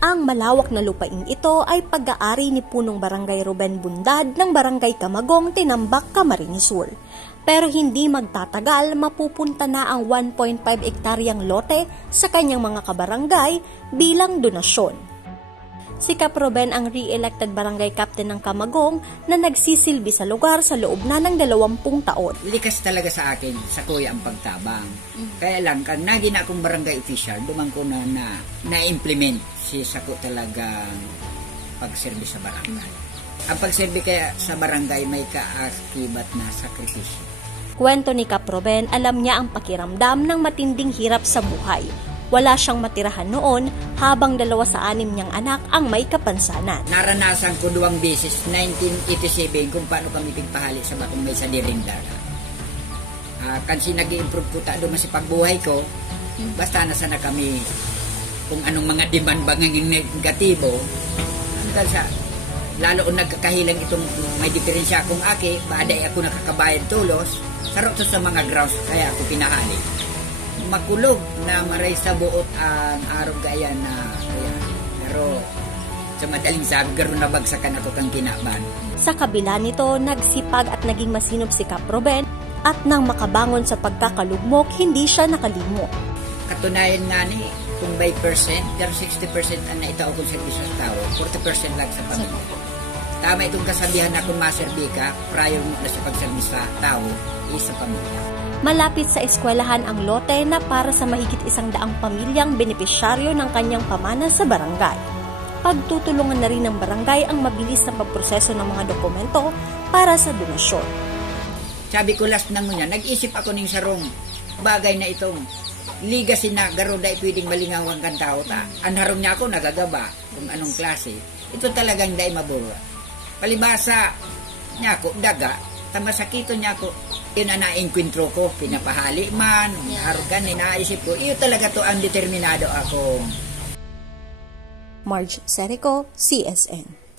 Ang malawak na lupaing ito ay pag-aari ni punong Barangay Ruben Bundad ng Barangay Camagong, Tinambak, Camarines Sur. Pero hindi magtatagal, mapupunta na ang 1.5 ektaryang lote sa kanyang mga kabarangay bilang donasyon. Si Kap Ruben ang re-elected barangay captain ng Camagong na nagsisilbi sa lugar sa loob na ng 20 taon. Likas talaga sa akin, sa kuya ang pagtabang. Kaya lang, kag naging akong barangay official, dumang ko na-implement si Sako talagang pagserbi sa barangay. Ang pagserbi kaya sa barangay may kaakibat na sakripisyo. Kwento ni Kap Ruben, alam niya ang pakiramdam ng matinding hirap sa buhay. Wala siyang matirahan noon habang 2 sa 6 niyang anak ang may kapansanan. Naranasan ko 2 beses, 1987, kung paano kami pigpahali sa bakong may sa dirindara. Kasi nag-i-improve ko ta doon sa pagbuhay ko, basta nasa na kami kung anong mga demand banging negatibo, hanggang sa lalo nagkakahilang itong may diferensya akong aki, baday ako nakakabayad tulos, sarot sa mga grounds, kaya ako pinahali. Makulog na maray sa buot ang araw gaya na kaya. Pero sa madaling sabi, garo na bagsakan ako kang kinaban. Sa kabila nito, nagsipag at naging masinop si Kap Ruben at nang makabangon sa pagkakalugmok, hindi siya nakalimot. Katunayan nga ni, kung by percent, pero 60% ang naitao kong servisyo sa tao, 40% lang sa pamilya. Tama itong kasabihan na kung maserbi ka, prior mo na sa pagserbi sa tao, isa pamilya. Malapit sa eskwelahan ang lote na para sa mahigit 100 pamilyang benepisyaryo ng kanyang pamana sa barangay. Pagtutulungan na rin ng barangay ang mabilis na pagproseso ng mga dokumento para sa donasyon. Sabi ko last nang muna, nag-isip ako ng sarong bagay na itong legacy na garo dahil pwedeng malingawang kang tao ta. Anharong niya ako nagagaba kung anong klase. Ito talagang dahil mabura. Palibasa niya ako, daga, tamasakito niya ako. Yun na na-enkwentro ko, pinapahali man, harugan, naisip ko, iyo talaga to ang determinado akong. Marge Serico, CSN.